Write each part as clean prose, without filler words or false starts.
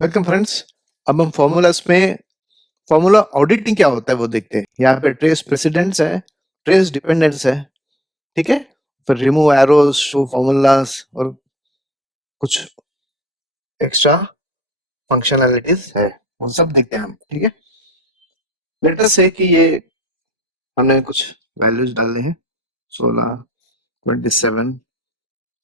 Welcome friends. अब हम formulas में फॉर्मूला ऑडिटिंग क्या होता है वो देखते हैं। यहाँ पे ट्रेस प्रेसिडेंस है, ट्रेस डिपेंडेंस है, ठीक है। फिर रिमूव एरोज, शो फॉर्मूलास और कुछ एक्स्ट्रा फंक्शनैलिटीज है, वो सब देखते हैं हम, ठीक है। लेट अस से कि ये हमने कुछ वैल्यूज डालने हैं 16, 27,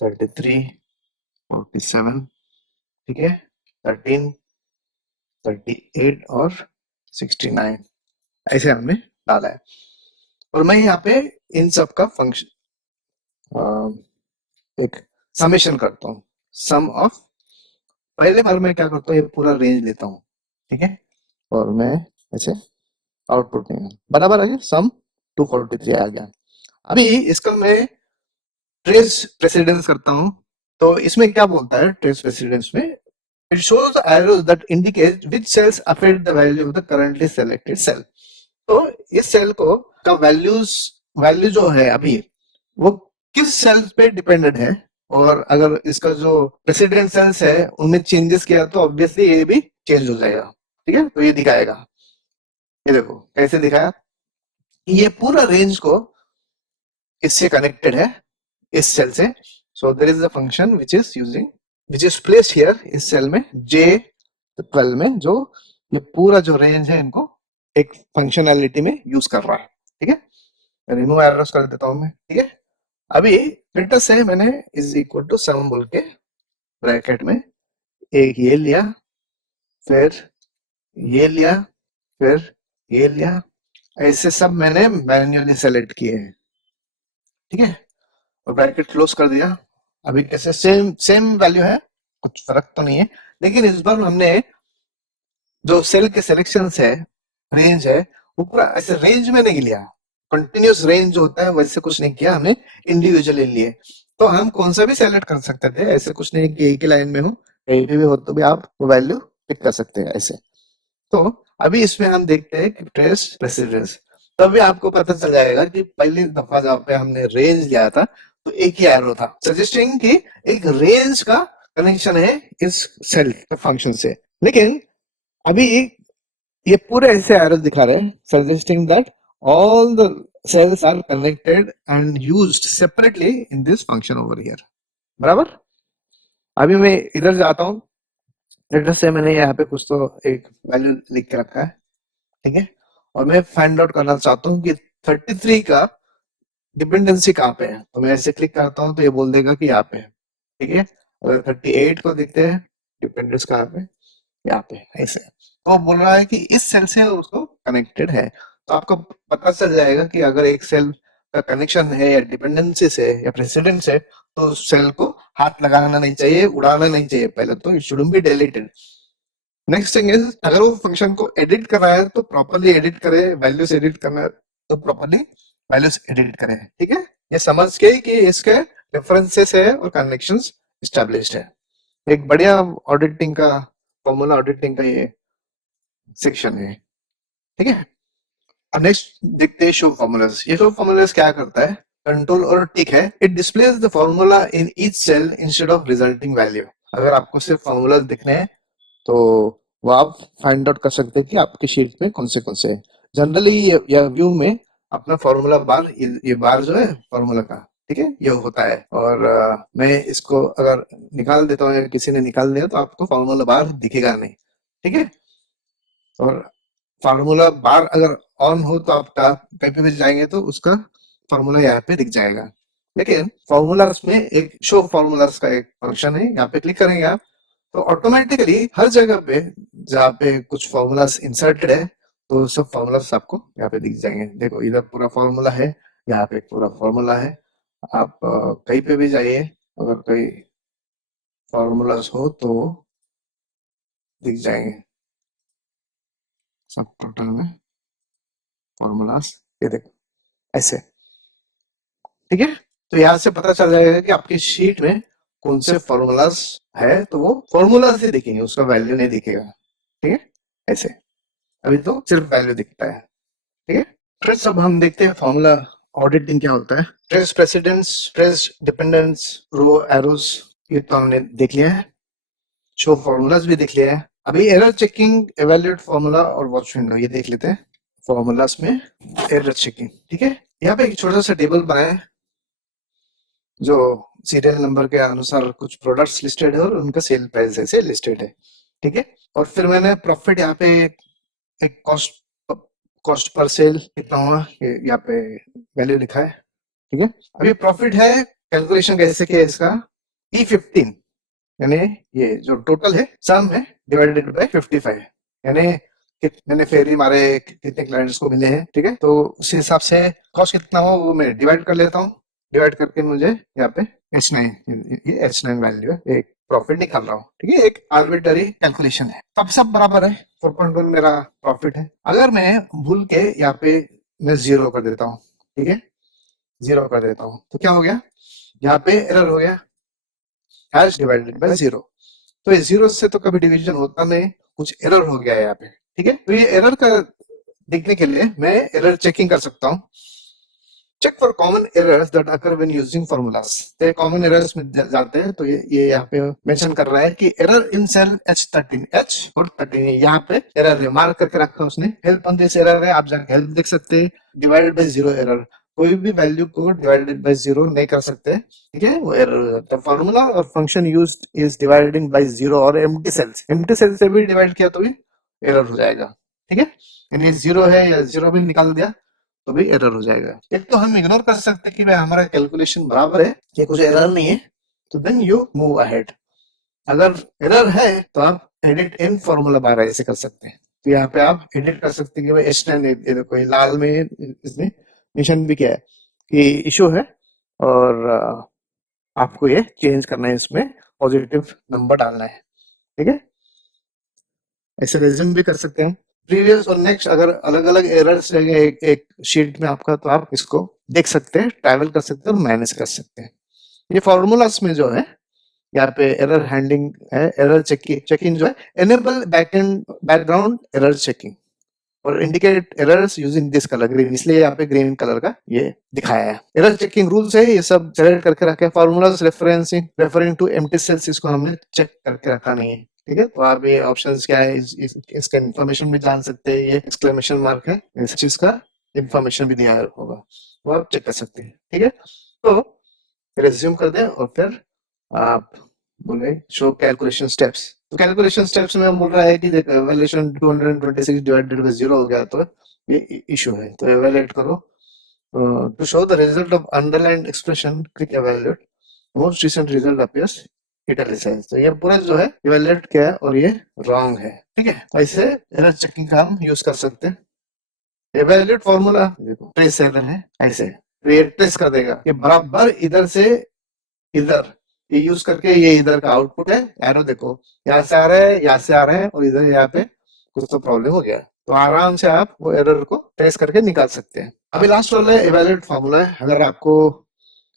33, 47, ठीक है, 13, 38 और 69 ऐसे हमने डाला है। और मैं यहाँ पे इन सब का फंक्शन एक समेशन करता हूँ। सम ऑफ पहले बार मैं क्या करता हूँ, ये पूरा रेंज लेता हूँ, ठीक है, और मैं ऐसे आउटपुट नहीं बराबर आ गया, सम 243 आ गया। अभी इसका मैं ट्रेस प्रेसिडेंस करता हूँ। तो इसमें क्या बोलता है ट्रेस प्रेसिडेंस में, it shows the arrows that indicate which cells affect the value of the currently selected cell. तो इस सेल को का वैल्यू जो है अभी वो किस सेल्स पे डिपेंडेंट है, और अगर इसका जो प्रेसिडेंट सेल्स है उनमें चेंजेस किया तो ऑब्वियसली ये भी चेंज हो जाएगा, ठीक है। तो ये दिखाएगा, ये देखो कैसे दिखाया, ये पूरा रेंज को इससे कनेक्टेड है, इस सेल से। So there is a function which is placed here इस सेल में J12 में, जो ये पूरा जो रेंज है इनको एक फंक्शनैलिटी में यूज कर रहा है, ठीक है। रिमूव एरर्स कर देता हूं मैं, ठीक है। अभी फिल्टर से मैंने इज इक्वल टू सम बोल के ब्रैकेट में एक ये लिया, फिर ये लिया, फिर ये लिया, ऐसे सब मैंने मैन्युअली सेलेक्ट किए हैं, ठीक है, और ब्रैकेट क्लोज कर दिया। अभी कैसे सेम सेम वैल्यू है, कुछ फर्क तो नहीं है, लेकिन इस बार हमने जो सेल के सिलेक्शन है, रेंज है, वो पूरा ऐसे रेंज में नहीं लिया, कंटिन्यूस रेंज जो होता है वैसे कुछ नहीं किया हमने, इंडिविजुअली लिए। तो हम कौन सा भी सेलेक्ट कर सकते थे, ऐसे कुछ नहीं कि एक ही लाइन में हो, कहीं पे भी हो तो भी आप वो वैल्यू पिक कर सकते हैं ऐसे। तो अभी इसमें हम देखते हैं कि ट्रेस प्रेसिडेंस, तभी आपको पता चल जाएगा कि पहली दफा जहाँ पे हमने रेंज लिया था तो एक ही एरो था, सजेस्टिंग कि एक रेंज का कनेक्शन है इस सेल फंक्शन से। लेकिन अभी ये पूरे ऐसे एरोस दिखा रहे हैं, suggesting that all the cells are connected and used separately in this function over here, बराबर। अभी मैं इधर जाता हूँ, लेटर से मैंने यहाँ पे कुछ तो एक वैल्यू लिख के रखा है, ठीक है, और मैं फाइंड आउट करना चाहता हूँ कि 33 का डिपेंडेंसी कहाँ पे है। तो मैं ऐसे क्लिक करता हूँ तो ये बोल देगा कि यहाँ पे है, ठीक है। अगर 38 को देखते हैं डिपेंडेंस कहाँ पे, यहाँ पे ऐसे। तो वो बोल रहा है कि इस सेल से उसको कनेक्टेड है। तो आपको पता चल जाएगा कि अगर एक सेल का कनेक्शन है या डिपेंडेंसी से या प्रेसिडेंट से, तो सेल को हाथ लगाना नहीं चाहिए, उड़ाना नहीं चाहिए, पहले तो it should be deleted. Next thing is, अगर वो फंक्शन को एडिट करना है तो प्रॉपरली एडिट करे, वैल्यूज एडिट करना है तो प्रॉपरली वैल्यूज एडिट करें, ठीक है। ये समझ के कि इसके रेफरेंसेस है और कनेक्शंस एस्टैब्लिश्ड है। एक बढ़िया ऑडिटिंग का फॉर्मूला ऑडिटिंग का ये सेक्शन है, ठीक है। अब नेक्स्ट देखते हैं शो फॉर्मूलाज। ये शो फॉर्मूलाज क्या करता है, कंट्रोल और टिक है, it displays the formula in each cell instead of resulting value. अगर आपको सिर्फ फॉर्मूलाज दिखने हैं तो वो आप फाइंड आउट कर सकते हैं कि आपकी शीट में कौन से हैं। जनरली ये व्यू में अपना फॉर्मूला बार, ये बार जो है फॉर्मूला का, ठीक है, ये होता है। और मैं इसको अगर निकाल देता हूँ या किसी ने निकाल दिया तो आपको फॉर्मूला बार दिखेगा नहीं, ठीक है। और फार्मूला बार अगर ऑन हो तो आप कहीं पे भी जाएंगे तो उसका फार्मूला यहाँ पे दिख जाएगा। लेकिन फॉर्मूलास में एक शो फॉर्मूलास का एक फंक्शन है, यहाँ पे क्लिक करेंगे आप तो ऑटोमेटिकली हर जगह पे जहाँ पे कुछ फॉर्मूलास इंसर्टेड है तो सब फॉर्मूलास आपको यहाँ पे दिख जाएंगे। देखो इधर पूरा फॉर्मूला है, यहाँ पे पूरा फॉर्मूला है। आप कहीं पे भी जाइए, अगर कोई फॉर्मूलास हो तो दिख जाएंगे सब टोटल में फॉर्मूलास, ये देखो ऐसे, ठीक है। तो यहाँ से पता चल जाएगा कि आपकी शीट में कौन से फॉर्मूलाज है, तो वो फॉर्मूलाज ही दिखेंगे, उसका वैल्यू नहीं दिखेगा, ठीक है, ऐसे। अभी तो सिर्फ वैल्यू दिखता है, ठीक है। ट्रेस अब हम देखते हैं फॉर्मूला ऑडिटिंग क्या होता है। ट्रेस प्रेसिडेंस, ट्रेस डिपेंडेंस, रो एरोस, ये तो हमने देख लिया है। शो फॉर्मूलाज भी देख लिया है। अभी एरर चेकिंग, एवेल्यूएट फॉर्मूला और वॉच विंडो ये देख लेते हैं। फॉर्मूलास में एरर चेकिंग, ठीक है। यहाँ पे एक छोटा सा टेबल बनाए जो सीरियल नंबर के अनुसार कुछ प्रोडक्ट्स लिस्टेड है और उनका सेल प्राइस ऐसे लिस्टेड है, ठीक है। और फिर मैंने प्रॉफिट यहाँ पे एक कॉस्ट कॉस्ट पर सेल कितना हुआ ये यहाँ पे वैल्यू लिखा है, ठीक है। अभी प्रॉफिट है, कैलकुलेशन कैसे किया इसका, E15 यानी ये जो टोटल है सम है डिवाइडेड बाय 55, यानी मैंने फेरी मारे कितने क्लाइंट्स को मिले हैं, ठीक है। तो उस हिसाब से कॉस्ट कितना हो वो मैं डिवाइड कर लेता हूँ। डिवाइड करके मुझे यहाँ पे H9, ये H9 वैल्यू है, एक प्रॉफिट निकाल रहा हूँ, ठीक है। एक आर्बिट्ररी कैलकुलेशन है, तब सब बराबर है। 4.1 मेरा प्रॉफिट है। अगर मैं भूल के यहाँ पे मैं जीरो कर देता हूँ, ठीक है, जीरो कर देता हूँ तो क्या हो गया, यहाँ पे एरर हो गया, हैश डिवाइडेड बाय जीरो। तो ये जीरो से तो कभी डिवीजन होता नहीं, कुछ एरर हो गया है यहाँ पे, ठीक है। तो ये एरर का देखने के लिए मैं एरर चेकिंग कर सकता हूँ। Check for common errors that occur when using formulas. तो कॉमन एरर्स में जाते हैं तो ये यहाँ पे मेंशन कर रहा है कि error in cell H13 H और 13 यहाँ पे एरर है, मार्क करके रखा है उसने। हेल्प ऑन दिस एरर है, आप जाके हेल्प देख सकते हैं। डिवाइडेड बाय जीरो एरर, कोई भी वैल्यू को डिवाइडेड बाय जीरो नहीं कर सकते, ठीक है, वो एरर हो जाता है। फॉर्मूला और function used is dividing by zero और एम्प्टी सेल से भी डिवाइड किया तो भी एरर हो जाएगा, ठीक है। यानी जीरो है या जीरो भी निकाल दिया तो भी एरर हो जाएगा। एक तो हम इग्नोर कर सकते हैं कि भाई हमारा कैलकुलेशन बराबर है, ये कुछ एरर नहीं है, तो देन यू मूव अहेड। अगर एरर है तो आप एडिट इन फॉर्मूला बार ऐसे कर सकते हैं। तो यहाँ पे आप एडिट कर सकते हैं कि भाई H9 कोई लाल में इसमें निशान भी क्या है कि इशू है और आपको ये चेंज करना है, इसमें पॉजिटिव नंबर डालना है, ठीक है। ऐसे रिज्यूम भी कर सकते हैं। प्रीवियस और नेक्स्ट अगर अलग अलग एरर्स रहेंगे एक एक शीट में आपका, तो आप इसको देख सकते हैं, ट्रैवल कर सकते हैं और मैनेज कर सकते हैं। ये फॉर्मूलास में जो है यहाँ पे एरर हैंडलिंग है, एरर चेकिंग जो है, एनेबल बैकग्राउंड एरर चेकिंग और indicate errors using this colour green, इसलिए यहाँ पे ग्रीन कलर का ये दिखाया है। एरर चेकिंग रूल्स है, ये सब सेलेक्ट करके रखे हैं। Formulas referring to empty cells, इसको हमने चेक करके रखा नहीं है, ठीक है। तो आप ये ऑप्शंस क्या है इसका इंफॉर्मेशन भी जान सकते हैं। ये एक्सक्लेमेशन मार्क है, इस चीज का इंफॉर्मेशन भी दिया होगा, वो आप चेक कर सकते हैं, ठीक है। तो रिज्यूम कर दें और फिर आप बोले शो कैलकुलेशन स्टेप्स। तो कैलकुलेशन स्टेप्स में बोल रहा है कि वैल्यूएशन 226 डिवाइडेड बाय जीरो हो गया तो ये इशू है, तो एवेल्युएट करो। To show the result of underline expression click evaluate, most recent result appears italicised. तो ये पूरा जो है इवेल्युएट किया है और ये रॉन्ग है, ठीक है। ऐसे एरर चेकिंग का हम यूज कर सकते हैं। इवेल्युएट फॉर्मूला देखो ट्रेस एरर है, ऐसे तो ये ट्रेस कर देगा ये बराबर इधर से इधर, ये यूज करके ये इधर का आउटपुट है। एरो देखो यहाँ से आ रहा है, यहाँ से आ रहा है और इधर यहाँ पे कुछ तो प्रॉब्लम हो गया, तो आराम से आप वो एरर को ट्रेस करके निकाल सकते हैं। अभी लास्ट वाला है इवेल्युएट फॉर्मूला है। अगर आपको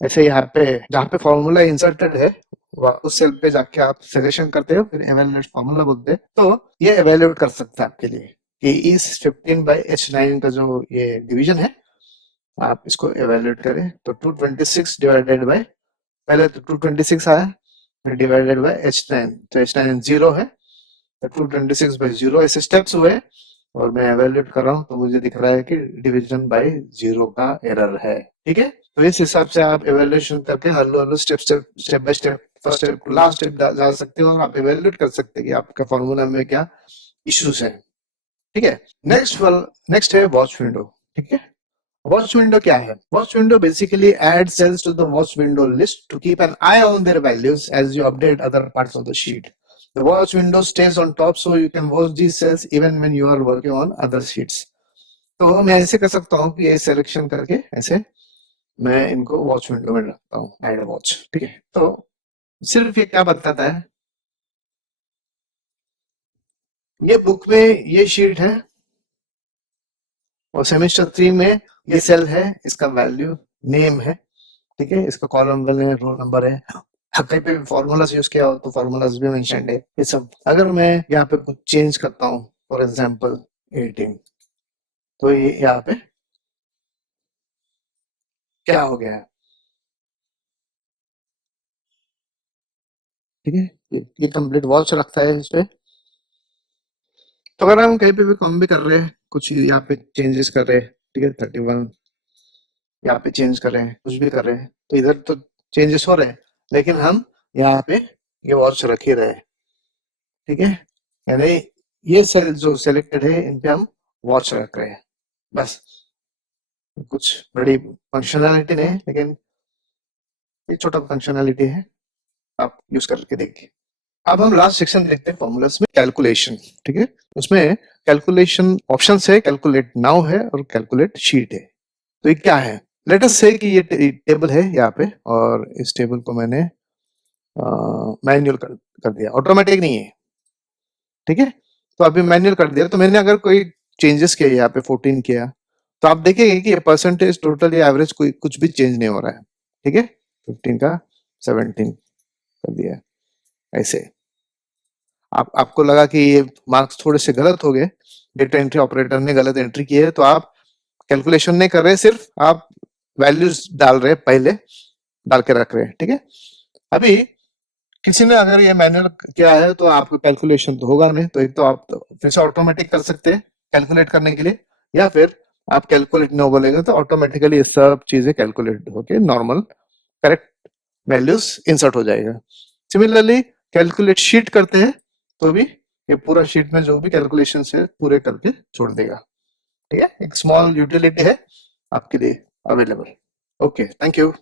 ऐसे यहाँ पे जहाँ पे फॉर्मूला इंसर्टेड है उस सेल पे जाके आप सिलेक्शन करते हो, फिर एवेल्युएट फॉर्मूला बोलते हैं, तो ये एवेल्युएट कर सकता है आपके लिए कि इस 15/H9 का जो ये डिवीजन है, आप इसको एवेल्युएट करें तो 226 डिवाइडेड बाय, पहले तो 226 आया, फिर डिवाइडेड बाय H9, तो H9 जीरो है, तो 226 बाय जीरो, ऐसे स्टेप्स हुए और मैं एवेल्युएट कर रहा हूँ तो मुझे दिख रहा है कि डिवीजन बाय जीरो का एरर है, ठीक है। तो इस हिसाब से आप एवेल्युएशन करके hello hello step by step, first step last step जा सकते हो और आप एवेल्युएट कर सकते हैं कि आपका फॉर्मूला में क्या इश्यूज है, ठीक है। नेक्स्ट है वॉच विंडो, ठीक है। वॉच विंडो क्या है? Watch window basically adds cells to the watch window list to keep an eye on their values as you update other parts of the sheet. The watch window stays on top so you can watch these cells even when you are working on other sheets. तो मैं ऐसे कर सकता हूँ कि ये selection करके ऐसे मैं इनको वॉच विंडो में रखता हूँ, ऐड वॉच, ठीक है। तो सिर्फ ये क्या बताता है, ये बुक में ये शीट है और सेमेस्टर 3 में ये सेल है, इसका वैल्यू नेम है, ठीक है, इसका कॉलम वन है, रोल नंबर है। कहीं पे फॉर्मूलाज यूज किया हो तो फॉर्मूलाज भी मेंशन्ड है, ये सब। अगर मैं यहाँ पे कुछ चेंज करता हूँ, फॉर एग्जांपल 18, तो ये यहाँ पे क्या हो गया है, ठीक है। ये कंप्लीट वॉच रखता है इस पे, तो अगर हम कहीं पे भी काम भी कर रहे हैं, कुछ यहाँ पे चेंजेस कर रहे हैं, ठीक है, 31 यहाँ पे चेंज कर रहे हैं, कुछ भी कर रहे हैं, तो इधर तो चेंजेस हो रहे हैं, लेकिन हम यहाँ पे ये वॉच रख ही रहे हैं, ठीक है। यानी ये सेल जो सिलेक्टेड है, इन पे हम वॉच रख रहे हैं, बस। कुछ बड़ी फंक्शनैलिटी नहीं है, लेकिन ये छोटा फंक्शनैलिटी है, आप यूज करके देखिए। अब हम लास्ट सेक्शन देखते हैं फॉर्मूलास में, कैलकुलेशन, ठीक है। उसमें कैलकुलेशन ऑप्शन है, कैलकुलेट नाउ है और कैलकुलेट शीट है। तो ये क्या है? लेट अस से कि ये टेबल है यहाँ पे, और इस टेबल को मैंने मैन्युअल कर दिया, ऑटोमेटिक नहीं है, ठीक है। तो अभी मैन्युअल कर दिया, तो मैंने अगर कोई चेंजेस किया यहाँ पे 14 किया, तो आप देखेंगे कि ये परसेंटेज टोटल या एवरेज कोई कुछ भी चेंज नहीं हो रहा है, ठीक है। 15 का 17 कर दिया, ऐसे। आपको लगा कि ये मार्क्स थोड़े से गलत हो गए, डेटा एंट्री ऑपरेटर ने गलत एंट्री की है, तो आप कैलकुलेशन नहीं कर रहे, सिर्फ आप वैल्यूज डाल रहे, पहले डाल के रख रहे हैं, ठीक है। अभी किसी ने अगर ये मैनुअल किया है, तो आपको कैलकुलेशन तो होगा नहीं, तो एक तो आप फिर से ऑटोमेटिक कर सकते हैं कैलकुलेट करने के लिए, या फिर आप कैलकुलेट नहीं बोलेंगे तो ऑटोमेटिकली ये सब चीजें कैलकुलेट होके नॉर्मल करेक्ट वैल्यूज इंसर्ट हो जाएगा। सिमिलरली कैलकुलेट शीट करते हैं, तो भी ये पूरा शीट में जो भी कैलकुलेशन है पूरे करके छोड़ देगा, ठीक है। एक स्मॉल यूटिलिटी है आपके लिए अवेलेबल। Okay, thank you.